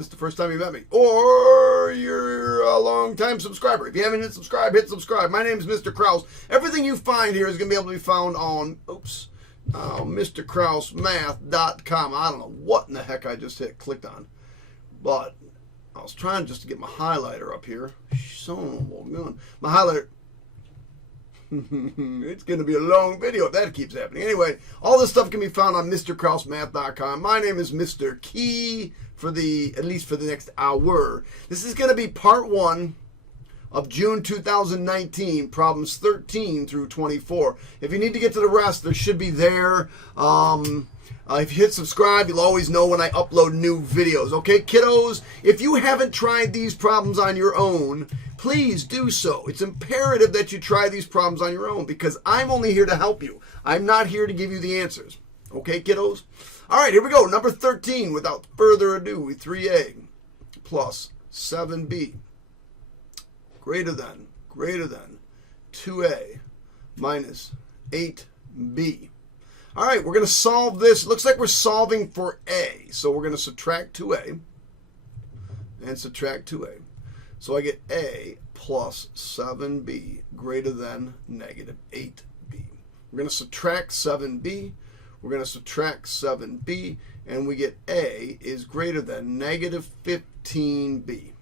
this is the first time you met me, or you're a long-time subscriber. If you haven't hit subscribe, hit subscribe. My name is Mr. Krause. Everything you find here is going to be able to be found on, MrKrauseMath.com. I don't know what in the heck I just clicked on, but I was trying just to get my highlighter up here. So, my highlighter. It's going to be a long video if that keeps happening. Anyway, all this stuff can be found on MrKrauseMath.com. My name is Mr. Key at least for the next hour. This is going to be part 1 of June 2019, problems 13 through 24. If you need to get to the rest, there should be there. If you hit subscribe, you'll always know when I upload new videos. Okay, kiddos? If you haven't tried these problems on your own, please do so. It's imperative that you try these problems on your own because I'm only here to help you. I'm not here to give you the answers. Okay, kiddos? All right, here we go. Number 13, without further ado, 3a plus 7b greater than 2a minus 8b. All right, we're going to solve this. Looks like we're solving for a. So we're going to subtract 2a and subtract 2a. So I get a plus 7b greater than negative 8b. We're going to subtract 7b. We're going to subtract 7b. And we get a is greater than negative 15b.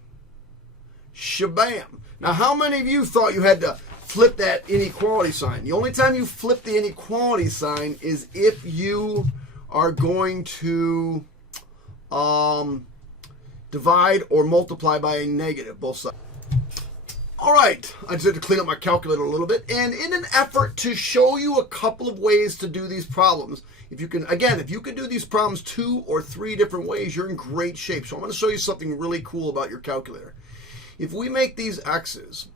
Shabam. Now, how many of you thought you had to flip that inequality sign? The only time you flip the inequality sign is if you are going to divide or multiply by a negative, both sides. All right, I just had to clean up my calculator a little bit. And in an effort to show you a couple of ways to do these problems, if you can do these problems 2 or 3 different ways, you're in great shape. So I'm going to show you something really cool about your calculator. If we make these x's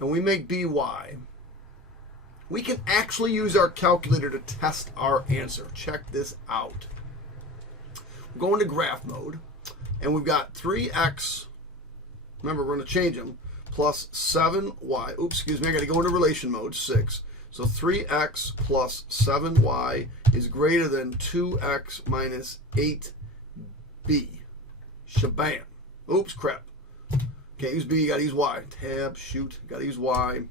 and we make by, we can actually use our calculator to test our answer. Check this out. We're going to graph mode, and we've got 3x, remember we're going to change them, plus 7y, oops, excuse me, I got to go into relation mode, 6. So 3x plus 7y is greater than 2x minus 8b. Shabam. Oops, crap. Can't use B, gotta use Y. Tab, shoot, gotta use Y.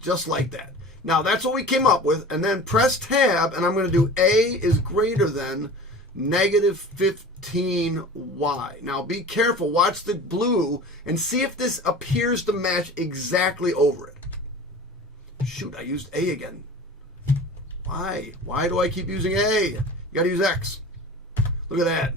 Just like that. Now, that's what we came up with. And then press tab, and I'm going to do A is greater than negative 15y. Now, be careful. Watch the blue and see if this appears to match exactly over it. Shoot, I used A again. Why? Why do I keep using A? You gotta use X. Look at that.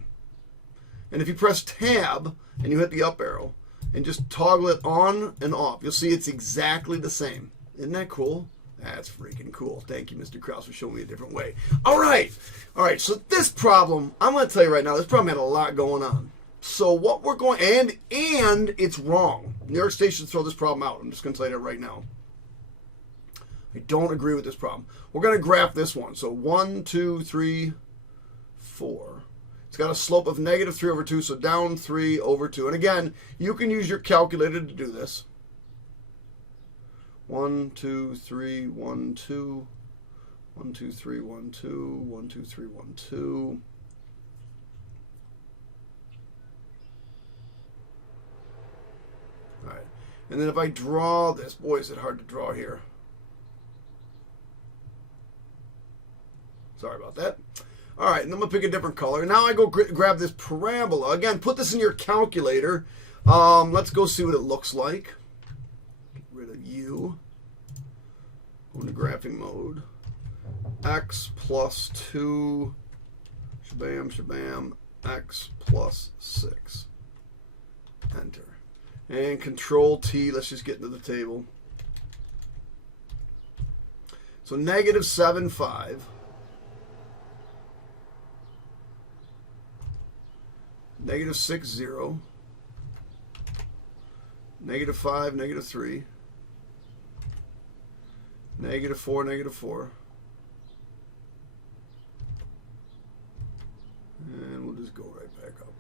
And if you press tab, and you hit the up arrow and just toggle it on and off, you'll see it's exactly the same. Isn't that cool? That's freaking cool. Thank you, Mr. Krause, for showing me a different way. All right. So this problem, I'm going to tell you right now, this problem had a lot going on. So what we're going, and it's wrong. New York State should throw this problem out. I'm just going to tell you that right now. I don't agree with this problem. We're going to graph this one. So 1, 2, 3, 4. It's got a slope of negative 3 over 2, so down 3 over 2. And again, you can use your calculator to do this. 1, 2, 3, 1, 2. 1, 2, 3, 1, 2. 1, 2, 3, 1, 2. All right. And then if I draw this, boy, is it hard to draw here. Sorry about that. All right, and I'm going to pick a different color. Now I go grab this parabola. Again, put this in your calculator. Let's go see what it looks like. Get rid of U. Go into graphing mode. X plus 2. Shabam, shabam. X plus 6. Enter. And Control T. Let's just get into the table. So negative 7, 5. Negative 6, 0. Negative 5, negative 3. Negative 4, negative 4. And we'll just go right back up.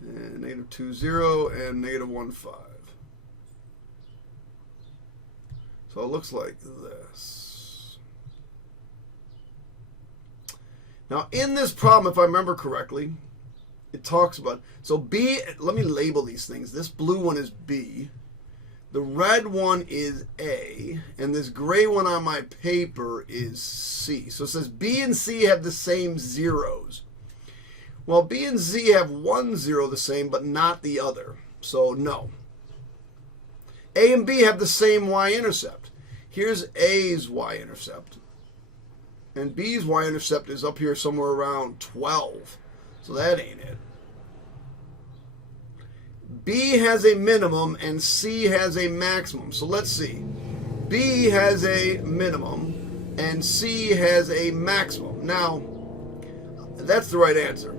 And negative 2, 0, and negative 1, 5. So it looks like this. Now, in this problem, if I remember correctly, it talks about, so B, let me label these things. This blue one is B. The red one is A. And this gray one on my paper is C. So it says B and C have the same zeros. Well, B and Z have one zero the same, but not the other. So, no. A and B have the same y-intercept. Here's A's y-intercept. And B's y-intercept is up here somewhere around 12. So that ain't it. B has a minimum and C has a maximum. So let's see. B has a minimum and C has a maximum. Now, that's the right answer.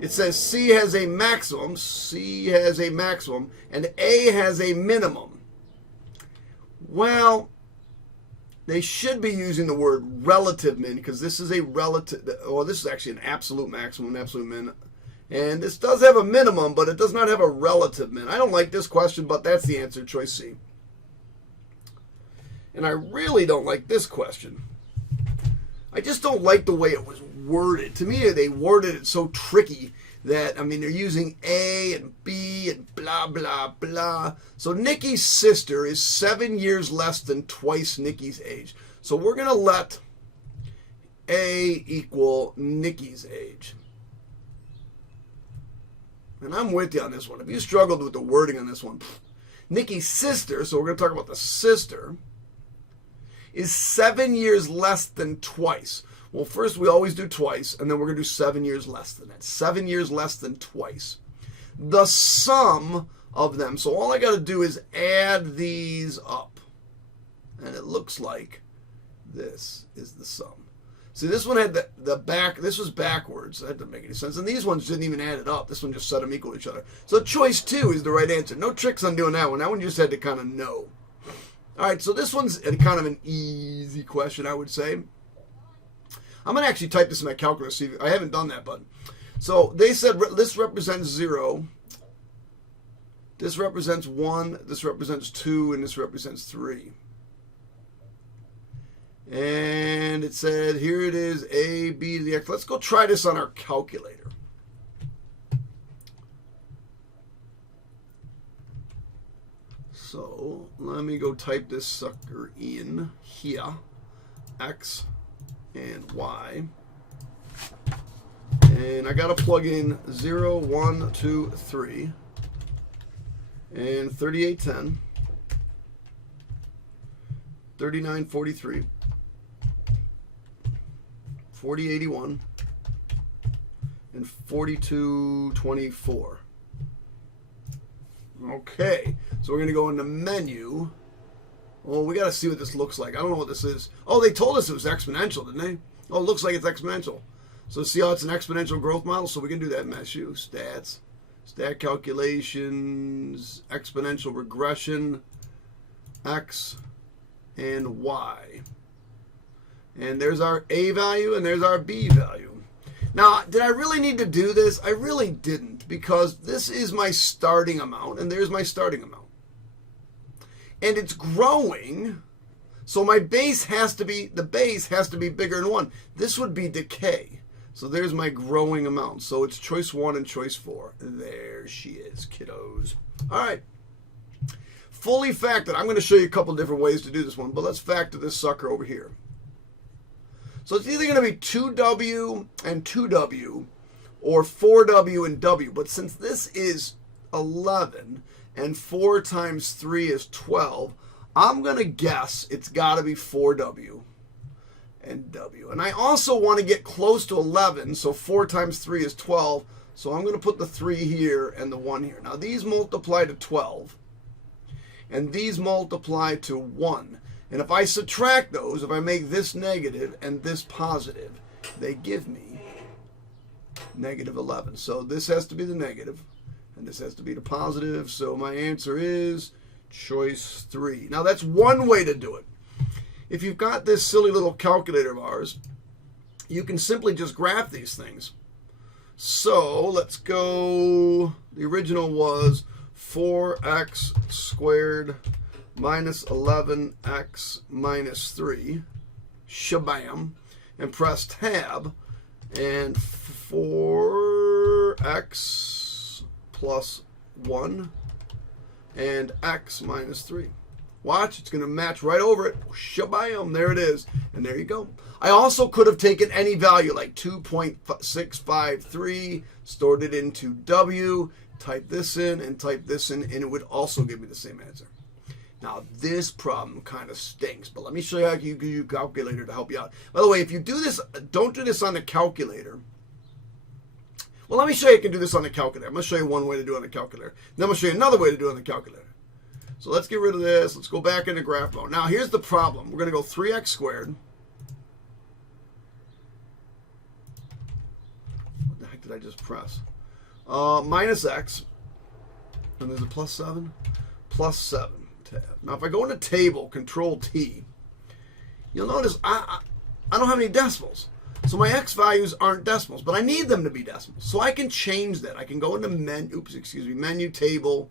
It says C has a maximum, and A has a minimum. Well, they should be using the word relative min, because this is a relative, well, this is actually an absolute maximum, an absolute min. And this does have a minimum, but it does not have a relative min. I don't like this question, but that's the answer, choice C. And I really don't like this question. I just don't like the way it was worded. To me, they worded it so tricky that, I mean, they're using A and B and blah, blah, blah. So Nikki's sister is 7 years less than twice Nikki's age. So we're going to let A equal Nikki's age. And I'm with you on this one. If you struggled with the wording on this one, Nikki's sister, so we're going to talk about the sister, is 7 years less than twice. Well, first we always do twice, and then we're going to do 7 years less than that. 7 years less than twice. The sum of them. So all I got to do is add these up. And it looks like this is the sum. See, this one had the back, this was backwards. That didn't make any sense. And these ones didn't even add it up. This one just set them equal to each other. So choice 2 is the right answer. No tricks on doing that one. That one you just had to kind of know. All right, so this one's kind of an easy question, I would say. I'm going to actually type this in my calculator. See, I haven't done that, but. So they said this represents 0. This represents 1. This represents 2. And this represents 3. And it said, here it is, A, B to the X. Let's go try this on our calculator. So let me go type this sucker in here. X and Y. And I got to plug in 0, 1, 2, 3. And 3810. 3943. 4081 and 4224. Okay, so we're going to go into menu. Well, we got to see what this looks like. I don't know what this is. Oh, they told us it was exponential, didn't they? Oh, it looks like it's exponential. So see how it's an exponential growth model? So we can do that in MSU. Stats, stat calculations, exponential regression, X and Y. And there's our A value and there's our B value. Now, did I really need to do this? I really didn't, because this is my starting amount and there's my starting amount. And it's growing, so my base has to be, the base has to be bigger than 1. This would be decay. So there's my growing amount. So it's choice 1 and choice 4. There she is, kiddos. All right. Fully factored. I'm going to show you a couple different ways to do this one, but let's factor this sucker over here. So it's either going to be 2W and 2W or 4W and W. But since this is 11 and 4 times 3 is 12, I'm going to guess it's got to be 4W and W. And I also want to get close to 11, so 4 times 3 is 12. So I'm going to put the 3 here and the 1 here. Now these multiply to 12, and these multiply to 1. And if I subtract those, if I make this negative and this positive, they give me negative 11. So this has to be the negative, and this has to be the positive. So my answer is choice 3. Now that's one way to do it. If you've got this silly little calculator of ours, you can simply just graph these things. So let's go, the original was 4x squared minus 11x minus 3, shabam, and press tab, and 4x plus 1 and x minus 3. Watch, it's going to match right over it. Shabam, there it is. And there you go. I also could have taken any value like 2.653, stored it into W, type this in, and type this in, and it would also give me the same answer. Now, this problem kind of stinks, but let me show you how you can use a calculator to help you out. By the way, if you do this, don't do this on the calculator. Well, let me show you how you can do this on the calculator. I'm going to show you one way to do it on the calculator. Then I'm going to show you another way to do it on the calculator. So let's get rid of this. Let's go back into graph mode. Now, here's the problem. We're going to go 3x squared. What the heck did I just press? Minus x. And there's a plus 7. Plus 7. Tab. Now, if I go into table, Control T, you'll notice I don't have any decimals. So my x values aren't decimals, but I need them to be decimals. So I can change that. I can go into menu table,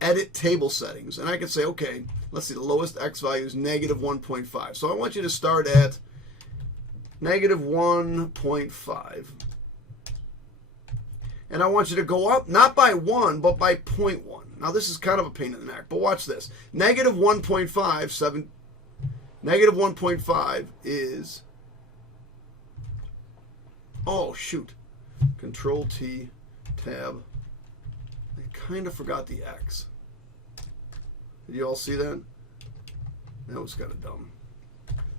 edit table settings, and I can say, okay, let's see, the lowest x value is negative 1.5. So I want you to start at negative 1.5. And I want you to go up, not by 1, but by 0.1. Now, this is kind of a pain in the neck, but watch this. Negative 1.5, negative 1.5 is, oh, shoot. Control T, tab. I kind of forgot the x. Did you all see that? That was kind of dumb.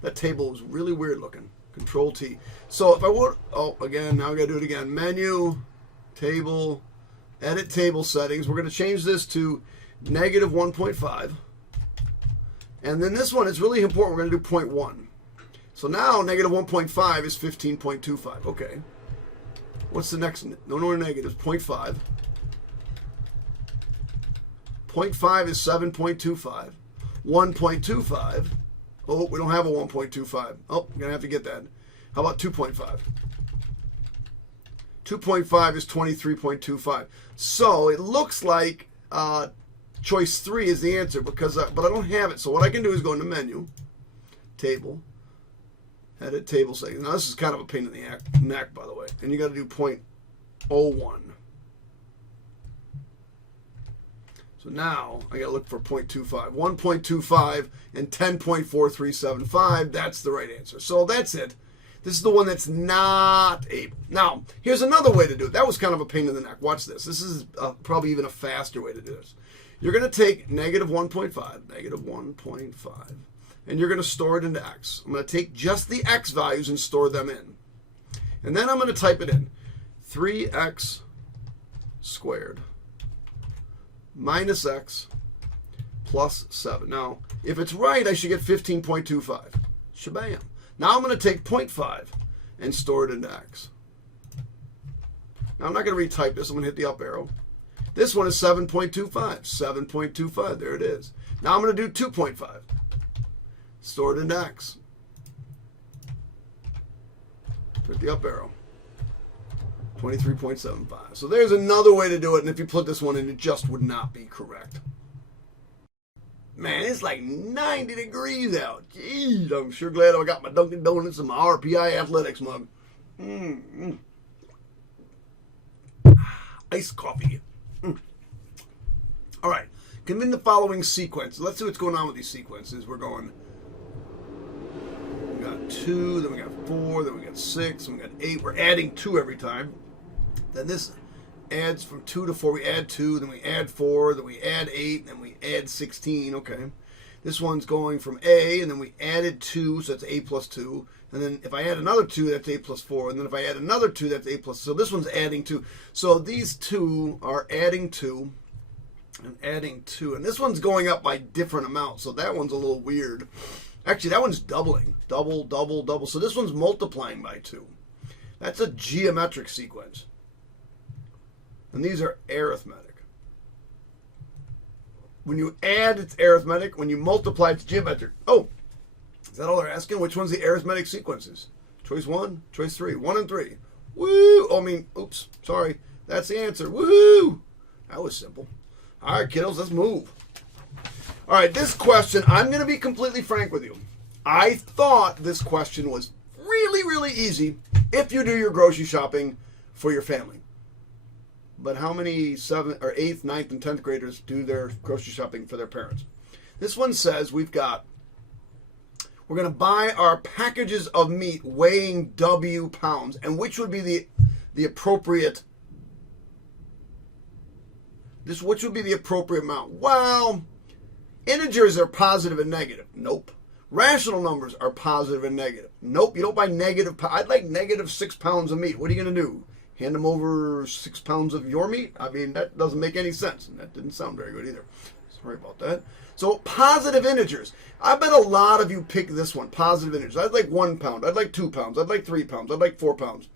That table was really weird looking. Control T. So if I want, oh, again, now I got to do it again. Menu, table, edit table settings. We're going to change this to negative 1.5. And then this one is really important. We're going to do 0.1. So now negative 1.5 is 15.25. Okay. What's the next? No more negatives. 0.5. 0.5 is 7.25. 1.25. Oh, we don't have a 1.25. Oh, I'm going to have to get that. How about 2.5? 2.5 is 23.25. So it looks like choice 3 is the answer, because but I don't have it. So what I can do is go into menu, table, edit table settings. Now this is kind of a pain in the neck, by the way. And you got to do 0.01. So now I got to look for 0.25. 1.25 and 10.4375. That's the right answer. So that's it. This is the one that's not able. Now, here's another way to do it. That was kind of a pain in the neck. Watch this. This is probably even a faster way to do this. You're going to take negative 1.5, negative 1.5, and you're going to store it into x. I'm going to take just the x values and store them in. And then I'm going to type it in. 3x squared minus x plus 7. Now, if it's right, I should get 15.25. Shabam. Now I'm going to take 0.5 and store it into x. Now I'm not going to retype this. I'm going to hit the up arrow. This one is 7.25. 7.25. There it is. Now I'm going to do 2.5. Store it into x. Hit the up arrow. 23.75. So there's another way to do it, and if you put this one in, it just would not be correct. Man, it's like 90 degrees out. Jeez, I'm sure glad I got my Dunkin' Donuts and my RPI Athletics mug. Iced coffee. All right, convene the following sequence. Let's see what's going on with these sequences. We're going, we got 2, then we got 4, then we got 6, then we got 8. We're adding 2 every time. Then this adds from 2 to 4. We add 2, then we add 4, then we add 8, then we add 16. Okay. This one's going from A, and then we added 2, so that's A plus 2. And then if I add another 2, that's A plus 4. And then if I add another 2, that's A plus. So this one's adding 2. So these two are adding 2 and adding 2. And this one's going up by different amounts. So that one's a little weird. Actually, that one's doubling. Double, double, double. So this one's multiplying by 2. That's a geometric sequence. And these are arithmetic. When you add, it's arithmetic. When you multiply, it's geometric. Oh, is that all they're asking? Which one's the arithmetic sequences? Choice 1, choice 3. 1 and 3. Woo! Oh, I mean, oops, sorry. That's the answer. Woohoo! That was simple. All right, kiddos, let's move. All right, this question, I'm going to be completely frank with you. I thought this question was really, really easy. if you do your grocery shopping for your family. But how many 7th or 8th, 9th, and 10th graders do their grocery shopping for their parents? This one says we're going to buy our packages of meat weighing W pounds. And which would be the appropriate, which would be the appropriate amount? Well, integers are positive and negative. Nope. Rational numbers are positive and negative. Nope. You don't buy negative. I'd like negative 6 pounds of meat. What are you going to do? Hand them over 6 pounds of your meat? I mean, that doesn't make any sense. And that didn't sound very good either. Sorry about that. So positive integers. I bet a lot of you pick this one, positive integers. I'd like 1 pound. I'd like 2 pounds. I'd like 3 pounds. I'd like 4 pounds.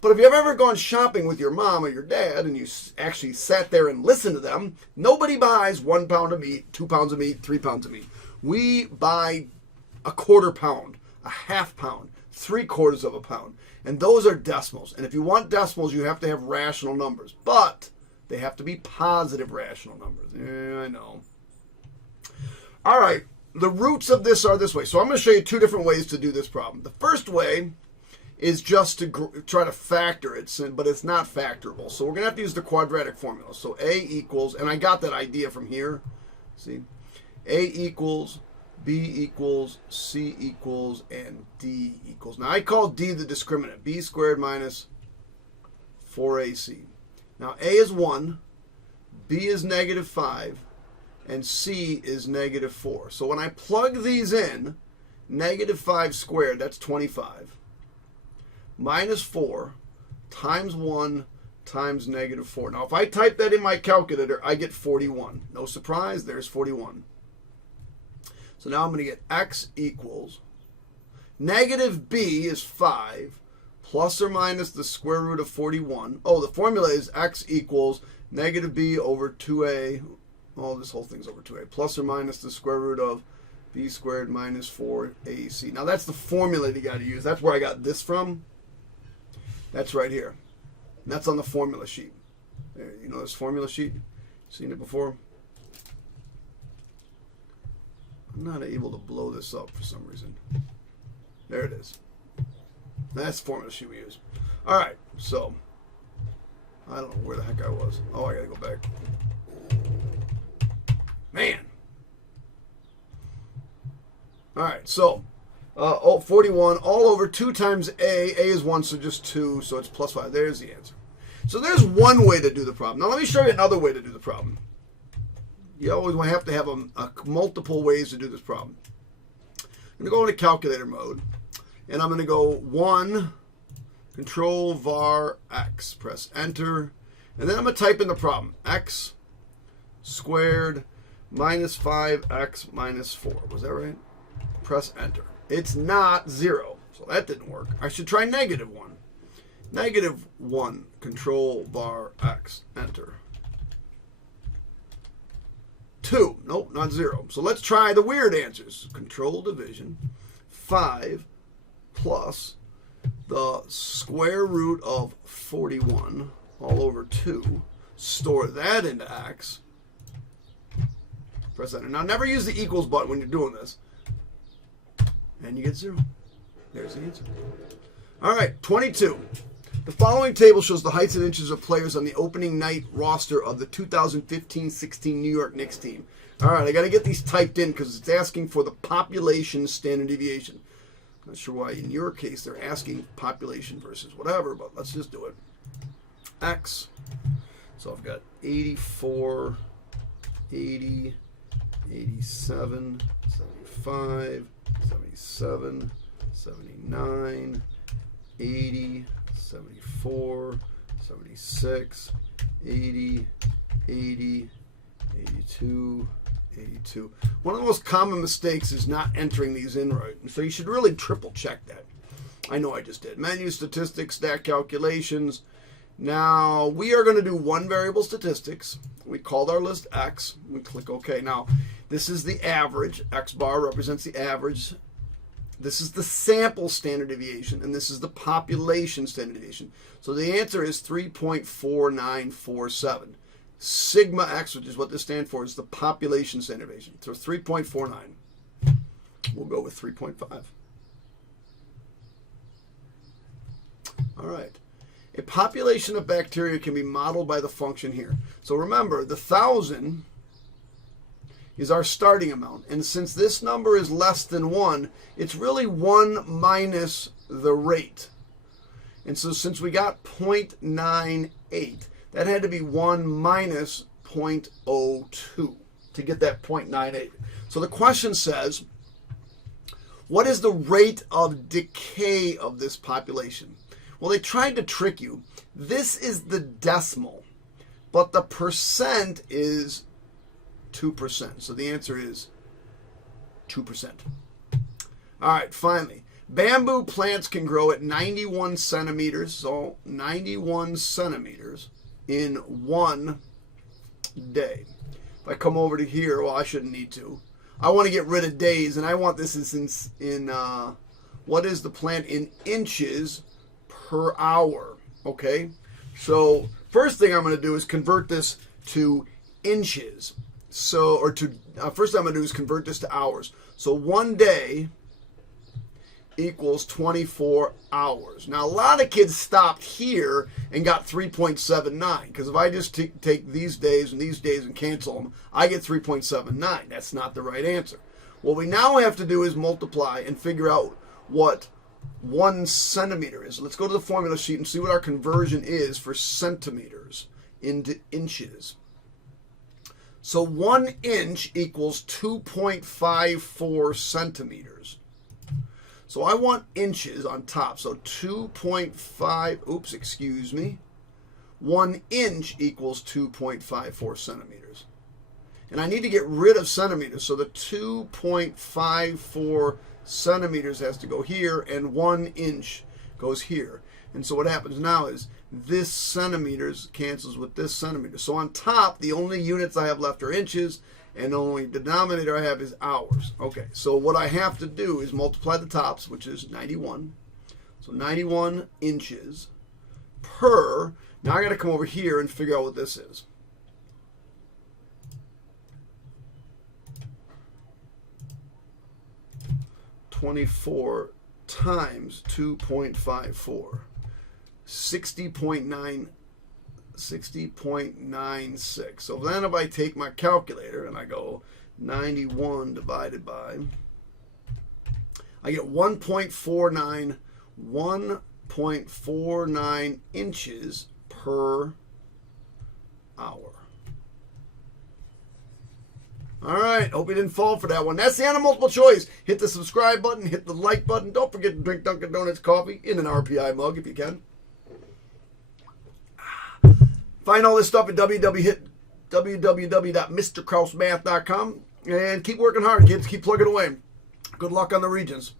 But if you've ever gone shopping with your mom or your dad and you actually sat there and listened to them, nobody buys 1 pound of meat, 2 pounds of meat, 3 pounds of meat. We buy a 1/4 pound, a 1/2 pound, 3/4 of a pound. And those are decimals. And if you want decimals, you have to have rational numbers. But they have to be positive rational numbers. Yeah, I know. All right. The roots of this are this way. So I'm going to show you 2 different ways to do this problem. The first way is just to try to factor it, but it's not factorable. So we're going to have to use the quadratic formula. So A equals, and I got that idea from here. See? A equals, B equals, C equals, and D equals. Now I call D the discriminant. B squared minus 4AC. Now A is 1, B is negative 5, and C is negative 4. So when I plug these in, negative 5 squared, that's 25, minus 4 times 1 times negative 4. Now if I type that in my calculator, I get 41. No surprise, there's 41. So now I'm going to get x equals, negative b is 5, plus or minus the square root of 41. Oh, the formula is x equals negative b over 2a. Oh, this whole thing's over 2a. Plus or minus the square root of b squared minus 4ac. Now that's the formula you got to use. That's where I got this from. That's right here. And that's on the formula sheet. There, you know this formula sheet? Seen it before? I'm not able to blow this up for some reason. There it is. That's the formula sheet we use. All right, so I don't know where the heck I was. Oh, I got to go back. Man. All right, so 41 all over 2 times A. A is 1, so just 2, so it's plus 5. There's the answer. So there's one way to do the problem. Now let me show you another way to do the problem. You always have to have multiple ways to do this problem. I'm going to go into calculator mode, and I'm going to go 1, control var x, press enter, and then I'm going to type in the problem. X squared minus 5x minus 4. Was that right? Press enter. It's not 0, so that didn't work. I should try negative 1. Negative 1, control var x, enter. 2, nope, not 0. So let's try the weird answers. Control division, 5 plus the square root of 41 all over 2. Store that into x. Press enter. Now never use the equals button when you're doing this. And you get 0. There's the answer. All right, 22. The following table shows the heights and inches of players on the opening night roster of the 2015-16 New York Knicks team. All right, I got to get these typed in because it's asking for the population standard deviation. Not sure why in your case they're asking population versus whatever, but let's just do it. X. So I've got 84, 80, 87, 75, 77, 79, 80, 74, 76, 80, 80, 82, 82. One of the most common mistakes is not entering these in right. So you should really triple check that. I know I just did. Menu, statistics, stat calculations. Now we are going to do one variable statistics. We called our list X. We click OK. Now this is the average. X bar represents the average. This is the sample standard deviation, and this is the population standard deviation. So the answer is 3.4947. Sigma X, which is what this stands for, is the population standard deviation. So 3.49. We'll go with 3.5. All right. A population of bacteria can be modeled by the function here. So remember, the 1,000 is our starting amount. And since this number is less than 1, it's really 1 minus the rate. And so since we got 0.98, that had to be 1 minus 0.02 to get that 0.98. So the question says, what is the rate of decay of this population? Well, they tried to trick you. This is the decimal, but the percent is 2%. So the answer is 2%. All right, finally. Bamboo plants can grow at 91 centimeters, so 91 centimeters in 1 day. If I come over to here, well, I shouldn't need to. I want to get rid of days, and I want this in what is the plant in inches per hour, okay? So first thing I'm going to do is convert this to inches. So, or to, first thing I'm going to do is convert this to hours. So 1 day equals 24 hours. Now, a lot of kids stopped here and got 3.79, because if I just take these days and cancel them, I get 3.79. That's not the right answer. What we now have to do is multiply and figure out what 1 centimeter is. Let's go to the formula sheet and see what our conversion is for centimeters into inches. So 1 inch equals 2.54 centimeters. So I want inches on top. So 2.5, 1 inch equals 2.54 centimeters. And I need to get rid of centimeters. So the 2.54 centimeters has to go here, and 1 inch goes here. And so what happens now is this centimeters cancels with this centimeter. So on top, the only units I have left are inches, and the only denominator I have is hours. Okay, so what I have to do is multiply the tops, which is 91. So 91 inches per, now I got to come over here and figure out what this is. (24) times 2.54, 60.96. So then if I take my calculator and I go 91 divided by, I get 1.49 inches per hour. All right, hope you didn't fall for that one. That's the end of multiple choice. Hit the subscribe button, hit the like button. Don't forget to drink Dunkin' Donuts coffee in an RPI mug if you can. Find all this stuff at www.mrkrausemath.com. And keep working hard, kids. Keep plugging away. Good luck on the Regents.